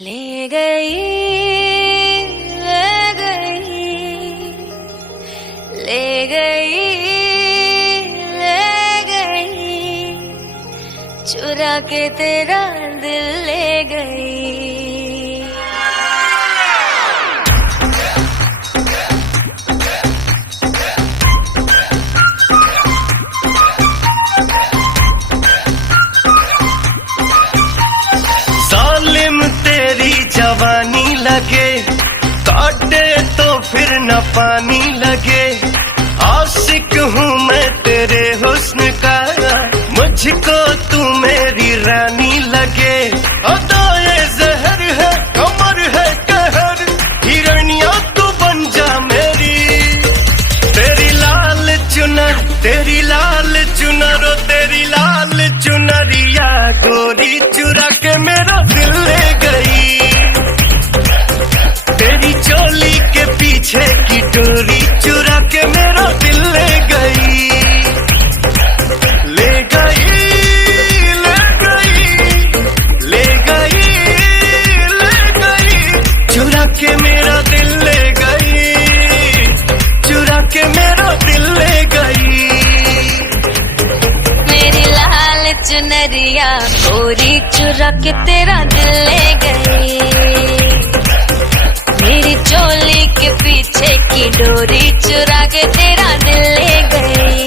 ले गई, ले गई, ले गई, ले गई, चुरा के तेरा दिल ले गई। जालिम तेरी जवानी लगे, काटे तो फिर न पानी लगे। आशिक हूँ मैं तेरे हुस्न का, मुझको तू मेरी रानी लगे। अदाए जहर है, कमर है कहर, हिरनिया तू बन जा मेरी। तेरी लाल चुनर, तेरी लाल चुनर, ओ तेरी लाल चुनरिया गोरी चुरा के मेरा दिल ले गई। तेरी चोली के पीछे की डोरी चुरा के मेरा दिल ले गई। ले गई, ले गई, ले गई, ले गई, चुरा के मेरा दिल ले गई, चुरा के मेरा दिल ले गई। मेरी लाल चुनरिया गोरी चुरा के तेरा दिल ले गई। मेरी चोली के पीछे की डोरी चुरा के तेरा दिल ले गई।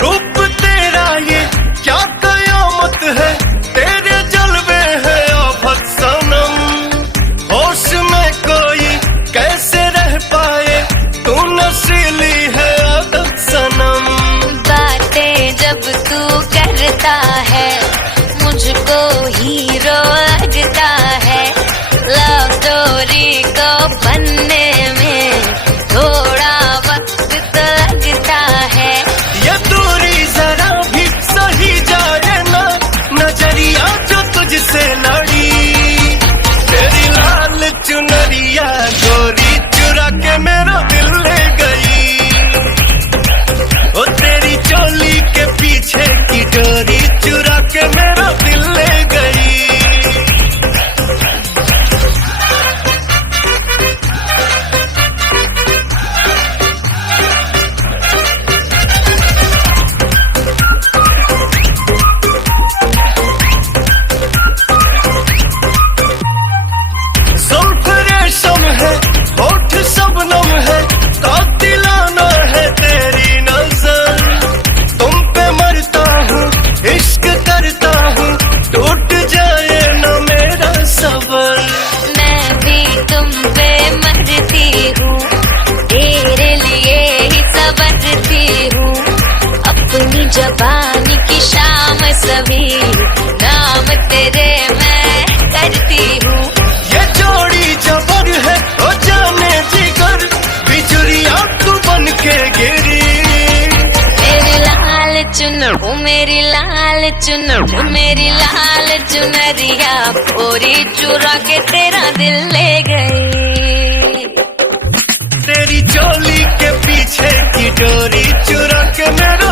रूप तेरा ये क्या कयामत है, तेरे जलवे है आफत सनम। होश में कोई कैसे रह पाए, तू नशीली है आदत सनम। बातें जब तू करता है, मुझको हीरो लगता है। लव स्टोरी को बनने में थोड़ा वक्त तो लगता है। ये दूरी जरा भी सही जाए ना, नजरिया जो तुझसे लड़ी। तेरी लाल चुनरिया गोरी चुरा के मेरा दिल ले गई। ओ तेरी चोली के पीछे की डोरी चुरा के मेरा दिल ले गई। जुल्फ रेशम है, होठ शबनम है, कातिलाना है तेरी नजर। तुम पे मरता हूँ, इश्क करता हूँ, टूट जाए न मेरा सबर। मैं भी तुम पे मरती हूँ, तेरे लिए ही संवरती हूँ। अपनी जबानी की शाम सभी नाम तेरे मैं करती हूँ। ये जोड़ी जबर है, ओ जाने जिगर, बिजुलिया तू बन के गिरी। मेरी लाल चुनर, ओ मेरी लाल चुनर, ओ मेरी लाल चुनरिया गोरी चुरा के तेरा दिल ले गई। तेरी चोली के पीछे की डोरी चुरा के मेरा